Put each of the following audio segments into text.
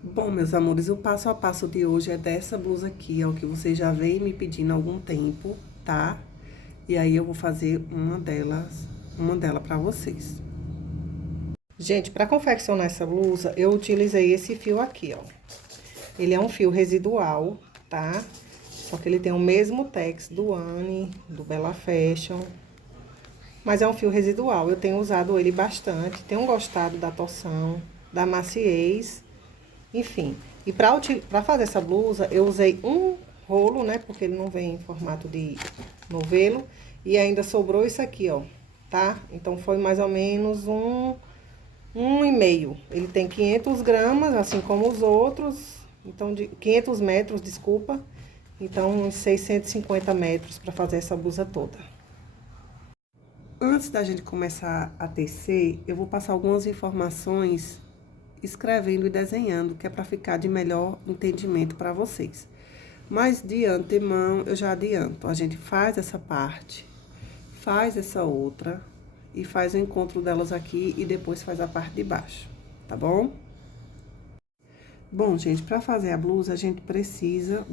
Bom, meus amores, o passo a passo de hoje é dessa blusa aqui, ó, que você já vem me pedindo há algum tempo, tá? E aí eu vou fazer uma dela pra vocês. Gente, pra confeccionar essa blusa, eu utilizei esse fio aqui, ó. Ele é um fio residual, tá? Só que ele tem o mesmo tex do Anne, do Bella Fashion. Mas é um fio residual, eu tenho usado ele bastante, tenho gostado da torção, da maciez. Enfim, e pra fazer essa blusa, eu usei um rolo, né? Porque ele não vem em formato de novelo. E ainda sobrou isso aqui, ó, tá? Então, foi mais ou menos um e meio. Ele tem 500 gramas, assim como os outros. Então, de 500 metros, desculpa. Então, uns 650 metros pra fazer essa blusa toda. Antes da gente começar a tecer, eu vou passar algumas informações escrevendo e desenhando, que é para ficar de melhor entendimento para vocês. Mas de antemão, eu já adianto, a gente faz essa parte, faz essa outra e faz o encontro delas aqui e depois faz a parte de baixo, tá bom? Bom, gente, para fazer a blusa, a gente precisa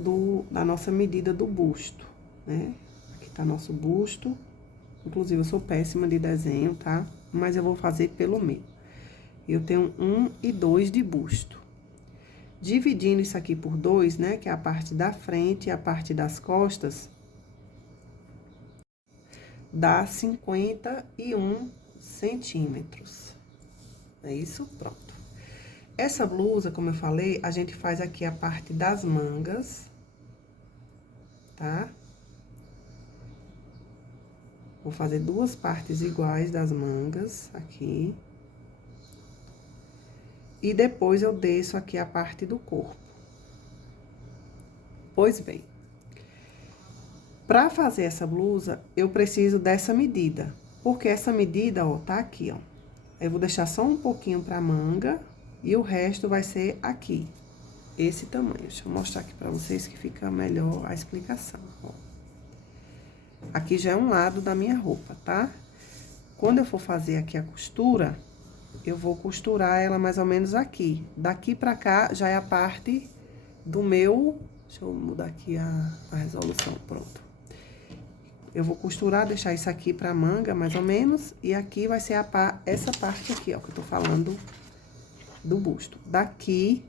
da nossa medida do busto, né? Aqui tá nosso busto. Inclusive, eu sou péssima de desenho, tá? Mas eu vou fazer pelo meu. Eu tenho 1 e 2 de busto. Dividindo isso aqui por 2, né? Que é a parte da frente e a parte das costas. Dá 51 centímetros. É isso? Pronto. Essa blusa, como eu falei, a gente faz aqui a parte das mangas. Tá? Vou fazer duas partes iguais das mangas aqui. E depois eu desço aqui a parte do corpo. Pois bem, para fazer essa blusa, eu preciso dessa medida. Porque essa medida, ó, tá aqui, ó. Eu vou deixar só um pouquinho pra manga e o resto vai ser aqui. Esse tamanho. Deixa eu mostrar aqui pra vocês que fica melhor a explicação, ó. Aqui já é um lado da minha roupa, tá? Quando eu for fazer aqui a costura, eu vou costurar ela mais ou menos aqui. Daqui pra cá já é a parte do meu... Deixa eu mudar aqui a resolução, pronto. Eu vou costurar, deixar isso aqui pra manga, mais ou menos. E aqui vai ser essa parte aqui, ó, que eu tô falando do busto. Daqui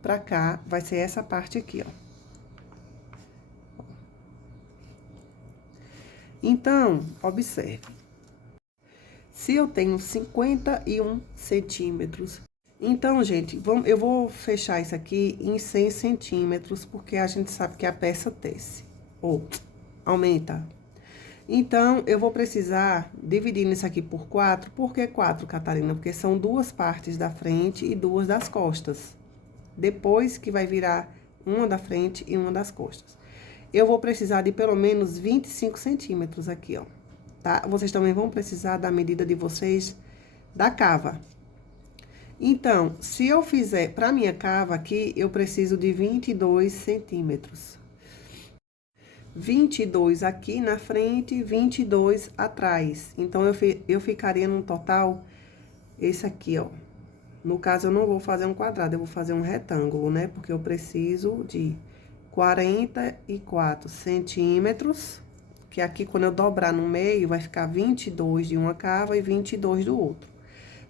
pra cá, vai ser essa parte aqui, ó. Então, observe. Se eu tenho 51 centímetros... Então, gente, eu vou fechar isso aqui em 100 centímetros, porque a gente sabe que a peça tece. Ou, aumenta. Então, eu vou precisar dividir isso aqui por 4. Por que 4, Catarina? Porque são duas partes da frente e duas das costas. Depois que vai virar uma da frente e uma das costas. Eu vou precisar de pelo menos 25 centímetros aqui, ó. Tá? Vocês também vão precisar da medida de vocês da cava. Então, se eu fizer pra minha cava aqui, eu preciso de 22 centímetros. 22 aqui na frente e 22 atrás. Então, eu ficaria num total, esse aqui, ó. No caso, eu não vou fazer um quadrado, eu vou fazer um retângulo, né? Porque eu preciso de 44 centímetros, que aqui, quando eu dobrar no meio, vai ficar 22 de uma cava e 22 do outro.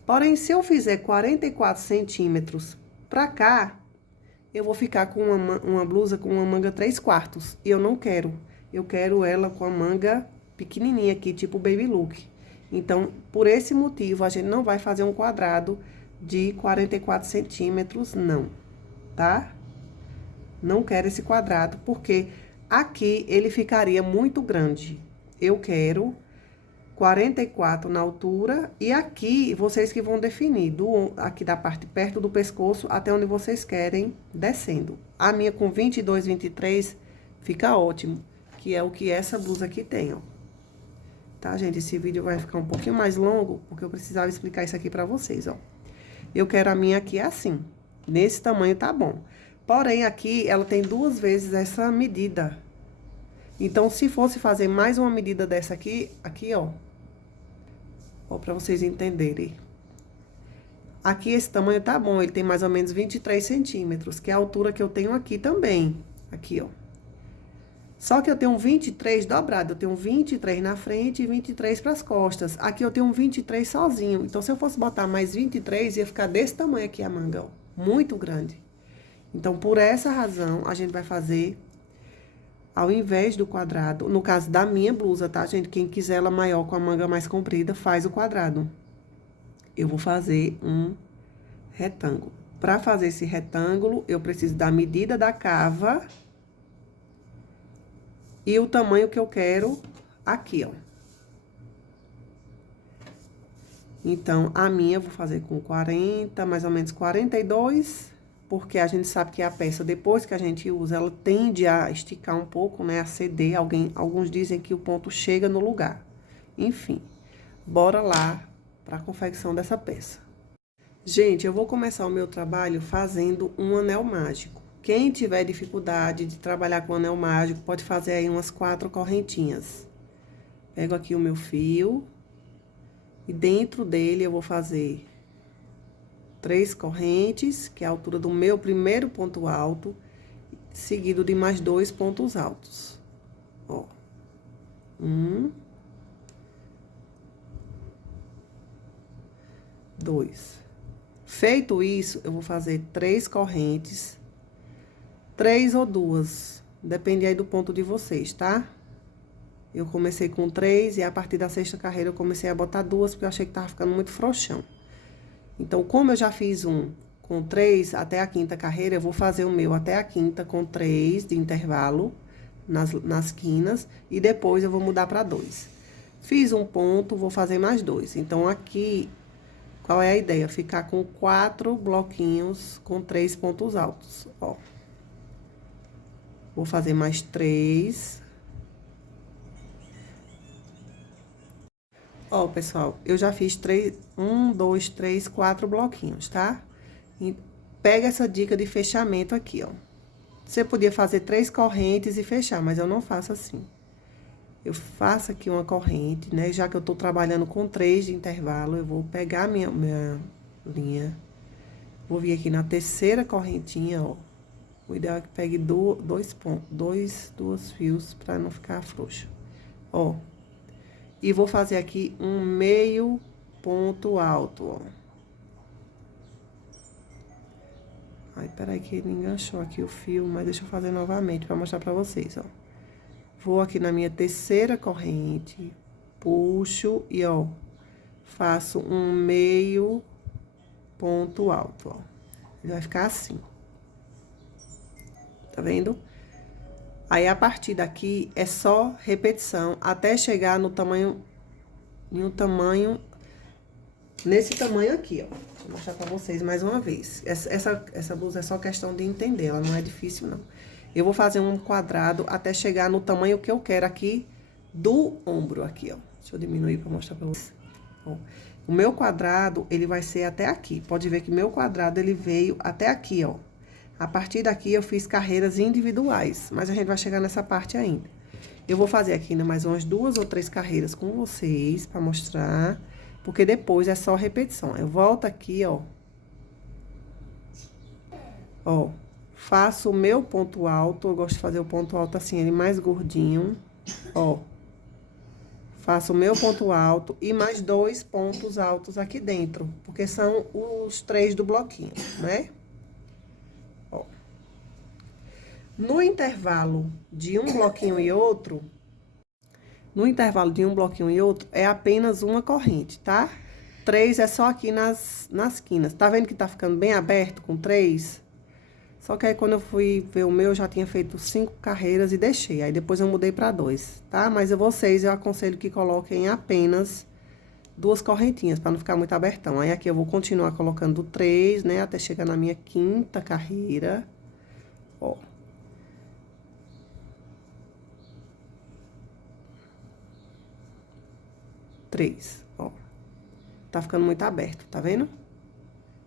Porém, se eu fizer 44 centímetros pra cá, eu vou ficar com uma blusa com uma manga 3/4. E eu não quero. Eu quero ela com a manga pequenininha aqui, tipo baby look. Então, por esse motivo, a gente não vai fazer um quadrado de 44 centímetros, não. Tá? Não quero esse quadrado, porque aqui ele ficaria muito grande. Eu quero 44 na altura, e aqui vocês que vão definir, aqui da parte perto do pescoço até onde vocês querem, descendo. A minha com 22, 23 fica ótimo, que é o que essa blusa aqui tem, ó. Tá, gente? Esse vídeo vai ficar um pouquinho mais longo, porque eu precisava explicar isso aqui pra vocês, ó. Eu quero a minha aqui assim, nesse tamanho tá bom. Porém, aqui ela tem 2 vezes essa medida. Então, se fosse fazer mais uma medida dessa aqui, ó, pra vocês entenderem. Aqui esse tamanho tá bom, ele tem mais ou menos 23 centímetros, que é a altura que eu tenho aqui também. Aqui, ó. Só que eu tenho um 23 dobrado, eu tenho um 23 na frente e 23 pras costas. Aqui eu tenho um 23 sozinho, então se eu fosse botar mais 23, ia ficar desse tamanho aqui a manga, ó. Muito grande. Então, por essa razão, a gente vai fazer, ao invés do quadrado, no caso da minha blusa, tá, gente? Quem quiser ela maior, com a manga mais comprida, faz o quadrado. Eu vou fazer um retângulo. Para fazer esse retângulo, eu preciso da medida da cava e o tamanho que eu quero aqui, ó. Então, a minha eu vou fazer com 40, mais ou menos 42, porque a gente sabe que a peça, depois que a gente usa, ela tende a esticar um pouco, né, a ceder. Alguns dizem que o ponto chega no lugar. Enfim, bora lá para a confecção dessa peça. Gente, eu vou começar o meu trabalho fazendo um anel mágico. Quem tiver dificuldade de trabalhar com anel mágico, pode fazer aí umas 4 correntinhas. Pego aqui o meu fio e dentro dele eu vou fazer 3 correntes, que é a altura do meu primeiro ponto alto, seguido de mais 2 pontos altos. Ó. 1, 2. Feito isso, eu vou fazer 3 correntes, 3 ou 2, depende aí do ponto de vocês, tá? Eu comecei com 3 e a partir da 6ª carreira eu comecei a botar 2, porque eu achei que tava ficando muito frouxão. Então, como eu já fiz um com 3 até a 5ª carreira, eu vou fazer o meu até a 5ª com 3 de intervalo nas quinas e depois eu vou mudar para 2. Fiz um ponto, vou fazer mais 2. Então, aqui, qual é a ideia? Ficar com 4 bloquinhos com 3 pontos altos, ó. Vou fazer mais 3. Ó, pessoal, eu já fiz 1, 2, 3, 4 bloquinhos, tá? E pega essa dica de fechamento aqui, ó. Você podia fazer 3 correntes e fechar, mas eu não faço assim. Eu faço aqui uma corrente, né? Já que eu tô trabalhando com 3 de intervalo, eu vou pegar minha linha. Vou vir aqui na 3ª correntinha, ó. O ideal é que pegue dois fios pra não ficar frouxo. Ó. E vou fazer aqui um meio ponto alto, ó. Ai, peraí que ele enganchou aqui o fio, mas deixa eu fazer novamente pra mostrar pra vocês, ó. Vou aqui na minha 3ª corrente, puxo e, ó, faço um meio ponto alto, ó. Ele vai ficar assim. Tá vendo? Aí, a partir daqui, é só repetição, até chegar no tamanho, nesse tamanho aqui, ó. Vou mostrar pra vocês mais uma vez. Essa blusa é só questão de entender, ela não é difícil, não. Eu vou fazer um quadrado até chegar no tamanho que eu quero aqui do ombro, aqui, ó. Deixa eu diminuir pra mostrar pra vocês. Ó, o meu quadrado, ele vai ser até aqui. Pode ver que meu quadrado, ele veio até aqui, ó. A partir daqui, eu fiz carreiras individuais, mas a gente vai chegar nessa parte ainda. Eu vou fazer aqui ainda mais umas 2 ou 3 carreiras com vocês, pra mostrar, porque depois é só repetição. Eu volto aqui, ó. Ó, faço o meu ponto alto, eu gosto de fazer o ponto alto assim, ele mais gordinho, ó. Faço o meu ponto alto e mais 2 pontos altos aqui dentro, porque são os 3 do bloquinho, né? No intervalo de um bloquinho e outro, é apenas uma corrente, tá? 3 é só aqui nas quinas. Tá vendo que tá ficando bem aberto com 3? Só que aí, quando eu fui ver o meu, eu já tinha feito 5 carreiras e deixei. Aí, depois eu mudei pra 2, tá? Mas vocês, eu aconselho que coloquem apenas 2 correntinhas, pra não ficar muito abertão. Aí, aqui eu vou continuar colocando 3, né? Até chegar na minha 5ª carreira. Ó. Três, ó. Tá ficando muito aberto, tá vendo?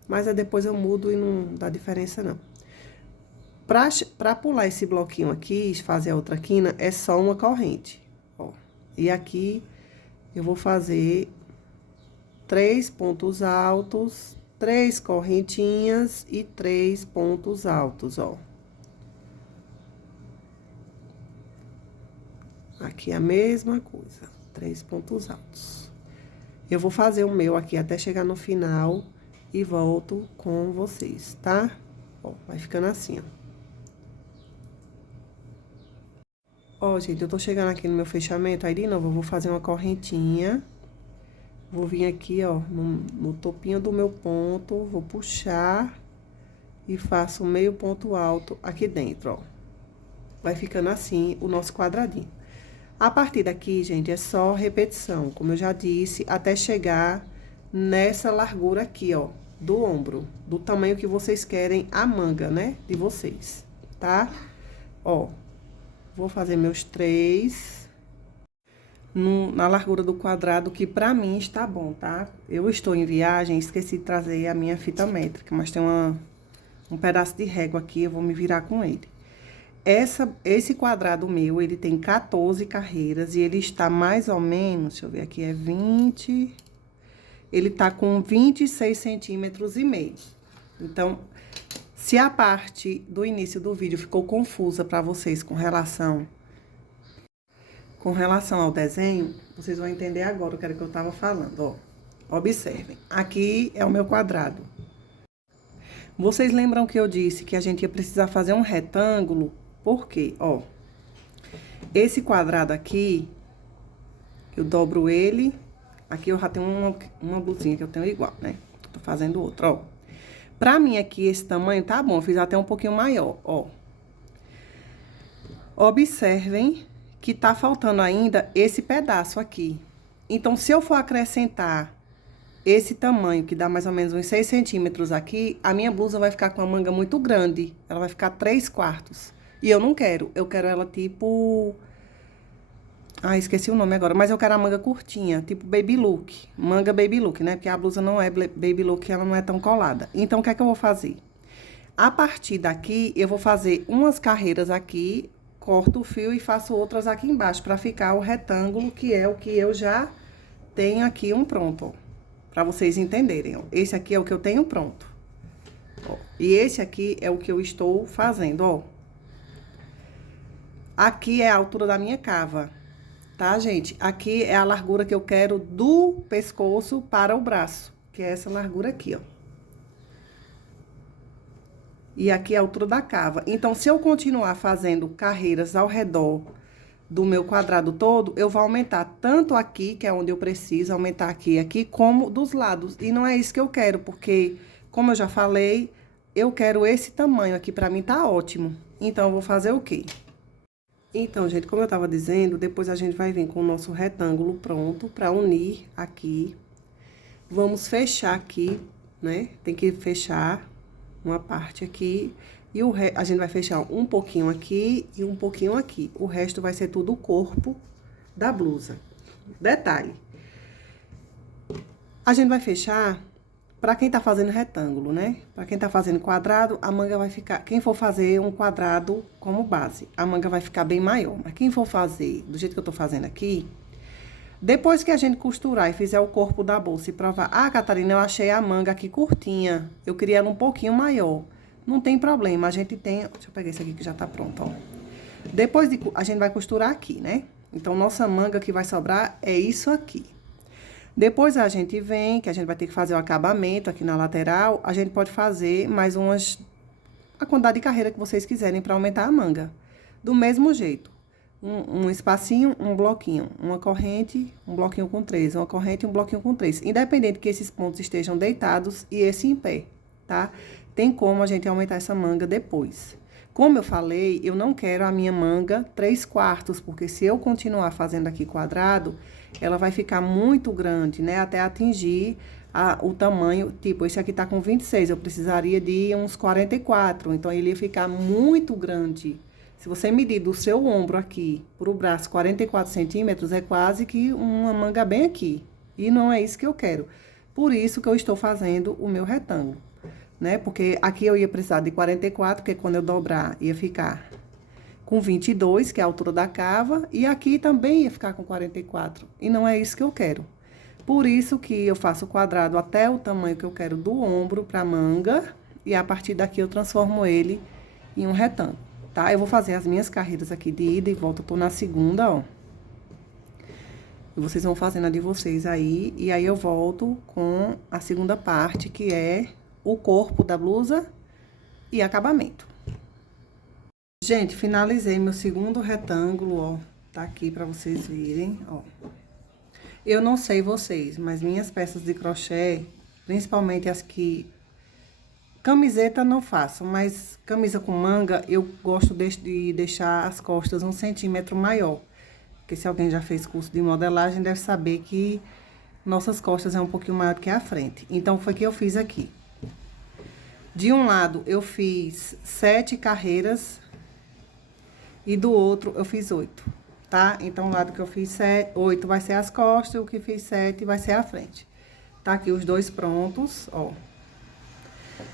Mas aí depois eu mudo e não dá diferença, não. Pra pular esse bloquinho aqui, fazer a outra quina, é só uma corrente, ó. E aqui, eu vou fazer 3 pontos altos, 3 correntinhas e 3 pontos altos, ó. Aqui a mesma coisa, 3 pontos altos. Eu vou fazer o meu aqui até chegar no final e volto com vocês, tá? Ó, vai ficando assim, ó. Ó, gente, eu tô chegando aqui no meu fechamento, aí de novo eu vou fazer uma correntinha. Vou vir aqui, ó, no topinho do meu ponto, vou puxar e faço meio ponto alto aqui dentro, ó. Vai ficando assim o nosso quadradinho. A partir daqui, gente, é só repetição, como eu já disse, até chegar nessa largura aqui, ó, do ombro, do tamanho que vocês querem a manga, né, de vocês, tá? Ó, vou fazer meus 3 na largura do quadrado, que pra mim está bom, tá? Eu estou em viagem, esqueci de trazer a minha fita métrica, mas tem um pedaço de régua aqui, eu vou me virar com ele. Esse quadrado meu, ele tem 14 carreiras e ele está mais ou menos, deixa eu ver aqui, é 20... Ele tá com 26 centímetros e meio. Então, se a parte do início do vídeo ficou confusa pra vocês com relação ao desenho, vocês vão entender agora o que era que eu tava falando, ó. Observem, aqui é o meu quadrado. Vocês lembram que eu disse que a gente ia precisar fazer um retângulo? Por quê? Ó, esse quadrado aqui, eu dobro ele. Aqui eu já tenho uma blusinha que eu tenho igual, né? Tô fazendo outra, ó. Pra mim aqui, esse tamanho tá bom, eu fiz até um pouquinho maior, ó. Observem que tá faltando ainda esse pedaço aqui. Então, se eu for acrescentar esse tamanho, que dá mais ou menos uns 6 centímetros aqui, a minha blusa vai ficar com a manga muito grande. Ela vai ficar 3/4. E eu não quero, eu quero ela tipo... Ah, esqueci o nome agora, mas eu quero a manga curtinha, tipo baby look. Manga baby look, né? Porque a blusa não é baby look, ela não é tão colada. Então, o que é que eu vou fazer? A partir daqui, eu vou fazer umas carreiras aqui, corto o fio e faço outras aqui embaixo, pra ficar o retângulo, que é o que eu já tenho aqui um pronto, ó. Pra vocês entenderem, ó. Esse aqui é o que eu tenho pronto. Ó. E esse aqui é o que eu estou fazendo, ó. Aqui é a altura da minha cava. Tá, gente? Aqui é a largura que eu quero do pescoço para o braço, que é essa largura aqui, ó. E aqui é a altura da cava. Então, se eu continuar fazendo carreiras ao redor do meu quadrado todo, eu vou aumentar tanto aqui, que é onde eu preciso, aumentar aqui e aqui, como dos lados. E não é isso que eu quero, porque, como eu já falei, eu quero esse tamanho aqui, pra mim tá ótimo. Então, eu vou fazer o quê? Então, gente, como eu tava dizendo, depois a gente vai vir com o nosso retângulo pronto pra unir aqui. Vamos fechar aqui, né? Tem que fechar uma parte aqui e a gente vai fechar um pouquinho aqui e um pouquinho aqui. O resto vai ser tudo o corpo da blusa. Detalhe. A gente vai fechar... Pra quem tá fazendo retângulo, né? Pra quem tá fazendo quadrado, a manga vai ficar... Quem for fazer um quadrado como base, a manga vai ficar bem maior. Mas quem for fazer do jeito que eu tô fazendo aqui, depois que a gente costurar e fizer o corpo da bolsa e provar... Ah, Catarina, eu achei a manga aqui curtinha. Eu queria ela um pouquinho maior. Não tem problema, a gente tem... Deixa eu pegar esse aqui que já tá pronto, ó. Depois de... A gente vai costurar aqui, né? Então, nossa manga que vai sobrar é isso aqui. Depois a gente vem, que a gente vai ter que fazer o acabamento aqui na lateral, a gente pode fazer mais a quantidade de carreira que vocês quiserem para aumentar a manga. Do mesmo jeito, um espacinho, um bloquinho, uma corrente, um bloquinho com 3, uma corrente e um bloquinho com 3. Independente que esses pontos estejam deitados e esse em pé, tá? Tem como a gente aumentar essa manga depois. Como eu falei, eu não quero a minha manga 3/4, porque se eu continuar fazendo aqui quadrado, ela vai ficar muito grande, né? Até atingir o tamanho, tipo, esse aqui tá com 26, eu precisaria de uns 44, então ele ia ficar muito grande. Se você medir do seu ombro aqui pro braço 44 centímetros, é quase que uma manga bem aqui. E não é isso que eu quero. Por isso que eu estou fazendo o meu retângulo, né? Porque aqui eu ia precisar de 44, porque quando eu dobrar ia ficar com 22, que é a altura da cava, e aqui também ia ficar com 44. E não é isso que eu quero. Por isso que eu faço o quadrado até o tamanho que eu quero do ombro pra manga. E a partir daqui eu transformo ele em um retângulo, tá? Eu vou fazer as minhas carreiras aqui de ida e volta, eu tô na segunda, ó. E vocês vão fazendo a de vocês aí, e aí eu volto com a segunda parte, que é o corpo da blusa e acabamento. Gente, finalizei meu segundo retângulo, ó, tá aqui pra vocês verem, ó. Eu não sei vocês, mas minhas peças de crochê, principalmente as que... Camiseta não faço, mas camisa com manga, eu gosto de deixar as costas 1 centímetro maior. Porque se alguém já fez curso de modelagem, deve saber que nossas costas é um pouquinho maior do que a frente. Então, foi o que eu fiz aqui. De um lado, eu fiz 7 carreiras e do outro, eu fiz 8, tá? Então, o lado que eu fiz 8 vai ser as costas, o que fiz 7 vai ser a frente. Tá aqui os dois prontos, ó.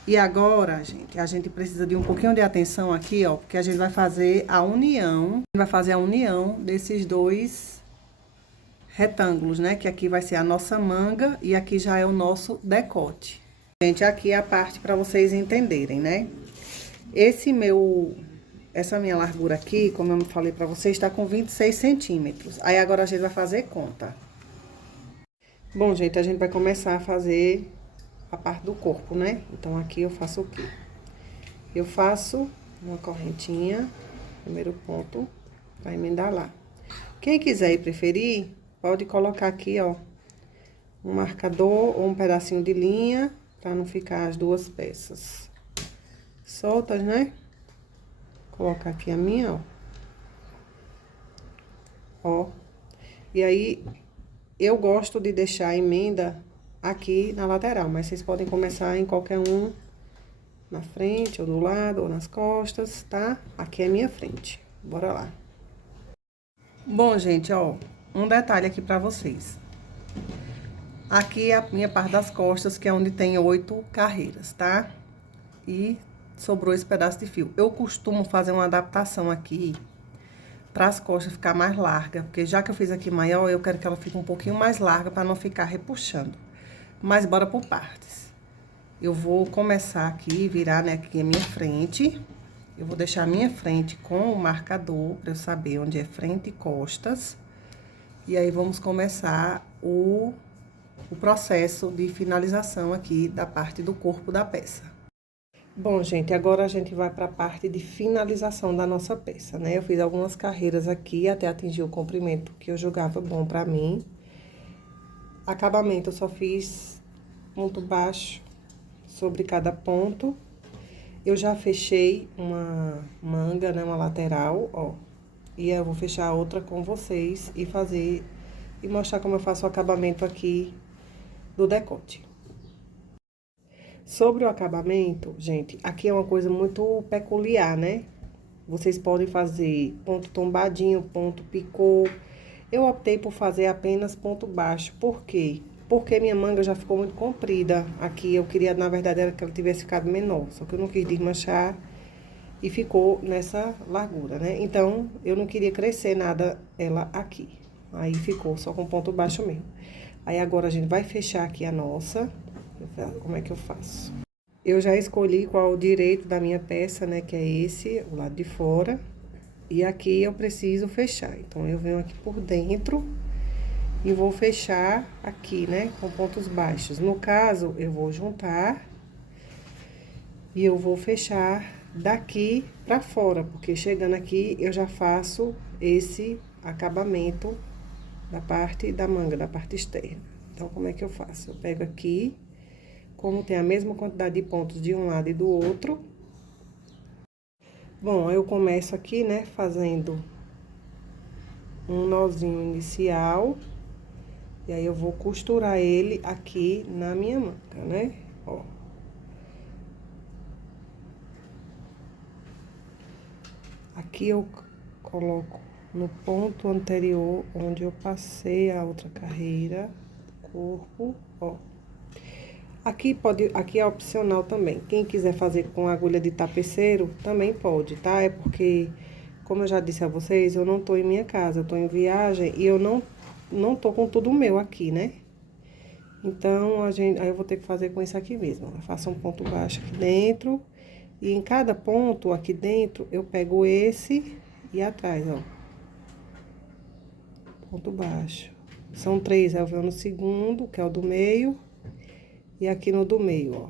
E agora, gente, a gente precisa de um pouquinho de atenção aqui, ó, porque a gente vai fazer a união, desses dois retângulos, né? Que aqui vai ser a nossa manga e aqui já é o nosso decote. Gente, aqui é a parte para vocês entenderem, né? Essa minha largura aqui, como eu falei pra vocês, está com 26 centímetros. Aí, agora a gente vai fazer conta. Bom, gente, a gente vai começar a fazer a parte do corpo, né? Então, aqui eu faço o quê? Eu faço uma correntinha, primeiro ponto, pra emendar lá. Quem quiser e preferir, pode colocar aqui, ó, um marcador ou um pedacinho de linha, pra não ficar as duas peças soltas, né? Colocar aqui a minha, ó. Ó. E aí, eu gosto de deixar a emenda aqui na lateral, mas vocês podem começar em qualquer um, na frente, ou do lado, ou nas costas, tá? Aqui é a minha frente. Bora lá. Bom, gente, ó, um detalhe aqui pra vocês. Aqui é a minha parte das costas, que é onde tem 8 carreiras, tá? E sobrou esse pedaço de fio. Eu costumo fazer uma adaptação aqui para as costas ficar mais larga, porque já que eu fiz aqui maior, eu quero que ela fique um pouquinho mais larga para não ficar repuxando. Mas bora por partes. Eu vou começar aqui, virar, né, aqui a minha frente. Eu vou deixar a minha frente com o marcador, pra eu saber onde é frente e costas. E aí, vamos começar o processo de finalização aqui da parte do corpo da peça. Bom, gente, agora a gente vai pra parte de finalização da nossa peça, né? Eu fiz algumas carreiras aqui até atingir o comprimento que eu julgava bom pra mim. Acabamento, eu só fiz ponto baixo sobre cada ponto. Eu já fechei uma manga, né, uma lateral, ó. E eu vou fechar a outra com vocês e mostrar como eu faço o acabamento aqui do decote. Sobre o acabamento, gente, aqui é uma coisa muito peculiar, né? Vocês podem fazer ponto tombadinho, ponto picô. Eu optei por fazer apenas ponto baixo. Por quê? Porque minha manga já ficou muito comprida. Aqui eu queria, na verdade, era que ela tivesse ficado menor. Só que eu não quis desmanchar e ficou nessa largura, né? Então, eu não queria crescer nada ela aqui. Aí ficou só com ponto baixo mesmo. Aí agora a gente vai fechar aqui a nossa. Como é que eu faço? Eu já escolhi qual o direito da minha peça, né? Que é esse, o lado de fora. E aqui eu preciso fechar. Então, eu venho aqui por dentro e vou fechar aqui, né? Com pontos baixos. No caso, eu vou juntar e eu vou fechar daqui pra fora. Porque chegando aqui, eu já faço esse acabamento da parte da manga, da parte externa. Então, como é que eu faço? Eu pego aqui, como tem a mesma quantidade de pontos de um lado e do outro. Bom, eu começo aqui, né, fazendo um nozinho inicial. E aí, eu vou costurar ele aqui na minha manga, né? Ó. Aqui eu coloco no ponto anterior, onde eu passei a outra carreira, corpo, ó. Aqui é opcional também. Quem quiser fazer com agulha de tapeceiro, também pode, tá? É porque, como eu já disse a vocês, eu não tô em minha casa, eu tô em viagem e eu não tô com tudo meu aqui, né? Então, aí eu vou ter que fazer com isso aqui mesmo. Eu faço um ponto baixo aqui dentro. E em cada ponto aqui dentro, eu pego esse e atrás, ó. Ponto baixo. São 3, aí eu venho no segundo, que é o do meio. E aqui no do meio, ó.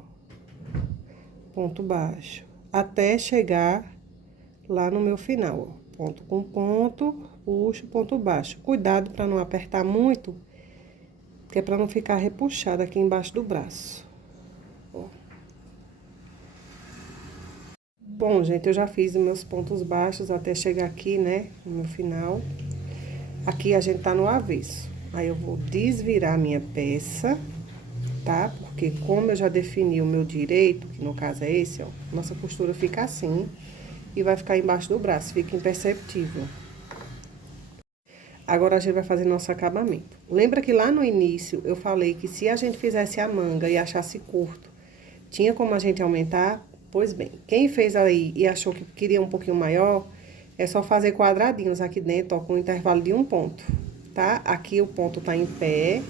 Ponto baixo. Até chegar lá no meu final, ó. Ponto com ponto, puxo, ponto baixo. Cuidado pra não apertar muito, que é pra não ficar repuxado aqui embaixo do braço. Ó. Bom, gente, eu já fiz os meus pontos baixos até chegar aqui, né, no meu final. Aqui a gente tá no avesso. Aí eu vou desvirar a minha peça, tá? Porque como eu já defini o meu direito, que no caso é esse, ó, nossa costura fica assim e vai ficar embaixo do braço, fica imperceptível. Agora a gente vai fazer nosso acabamento. Lembra que lá no início eu falei que se a gente fizesse a manga e achasse curto, tinha como a gente aumentar? Pois bem, quem fez aí e achou que queria um pouquinho maior, é só fazer quadradinhos aqui dentro, ó, com um intervalo de 1 ponto, tá? Aqui o ponto tá em pé,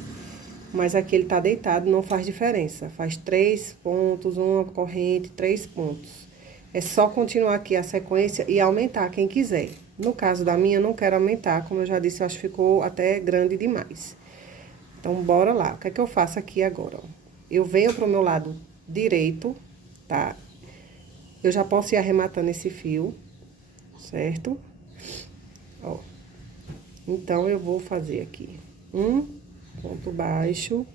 mas aqui ele tá deitado, não faz diferença. Faz 3 pontos, uma corrente, 3 pontos. É só continuar aqui a sequência e aumentar quem quiser. No caso da minha, não quero aumentar, como eu já disse, eu acho que ficou até grande demais. Então, bora lá. O que é que eu faço aqui agora, ó? Eu venho pro meu lado direito, tá? Eu já posso ir arrematando esse fio, certo? Ó. Então, eu vou fazer aqui um ponto baixo,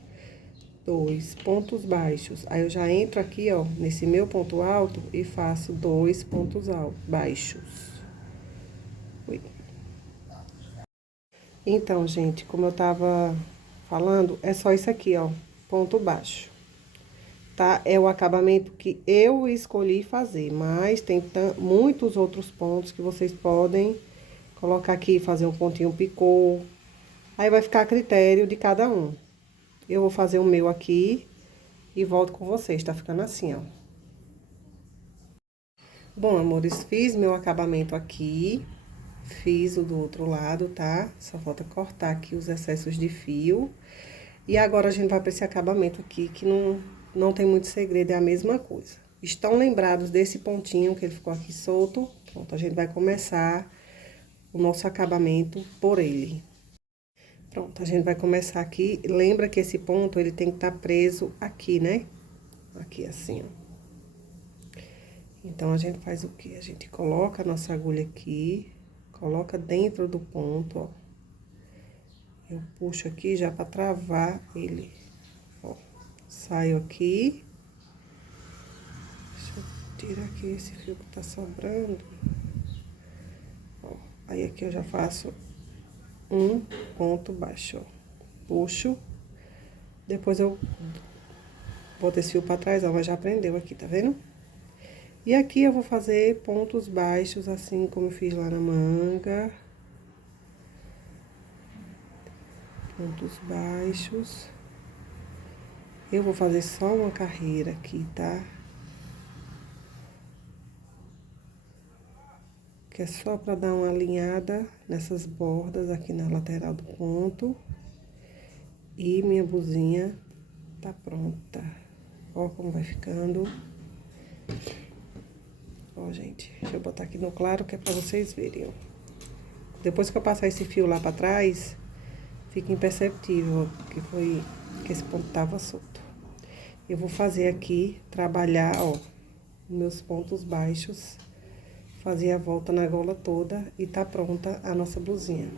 2 pontos baixos. Aí, eu já entro aqui, ó, nesse meu ponto alto e faço 2 pontos baixos. Ui. Então, gente, como eu tava falando, é só isso aqui, ó, ponto baixo. Tá? É o acabamento que eu escolhi fazer, mas tem muitos outros pontos que vocês podem colocar aqui, fazer um pontinho picô. Aí, vai ficar a critério de cada um. Eu vou fazer o meu aqui e volto com vocês, tá ficando assim, ó. Bom, amores, fiz meu acabamento aqui, fiz o do outro lado, tá? Só falta cortar aqui os excessos de fio. E agora, a gente vai pra esse acabamento aqui, que não tem muito segredo, é a mesma coisa. Estão lembrados desse pontinho que ele ficou aqui solto? Pronto, a gente vai começar o nosso acabamento por ele. Pronto, a gente vai começar aqui. Lembra que esse ponto, ele tem que estar preso aqui, né? Aqui, assim, ó. Então, a gente faz o quê? A gente coloca a nossa agulha aqui, coloca dentro do ponto, ó. Eu puxo aqui já pra travar ele, ó. Saio aqui. Deixa eu tirar aqui esse fio que tá sobrando. Ó, aí aqui eu já faço um ponto baixo, ó. Puxo. Depois eu boto esse fio pra trás, ó, mas já prendeu aqui, tá vendo? E aqui eu vou fazer pontos baixos, assim como eu fiz lá na manga. Pontos baixos. Eu vou fazer só uma carreira aqui, tá? Que é só pra dar uma alinhada nessas bordas aqui na lateral do ponto. E minha blusinha tá pronta. Ó como vai ficando. Ó, gente, deixa eu botar aqui no claro que é pra vocês verem, ó. Depois que eu passar esse fio lá pra trás, fica imperceptível, que esse ponto tava solto. Eu vou fazer aqui, trabalhar, ó, meus pontos baixos, fazer a volta na gola toda e tá pronta a nossa blusinha.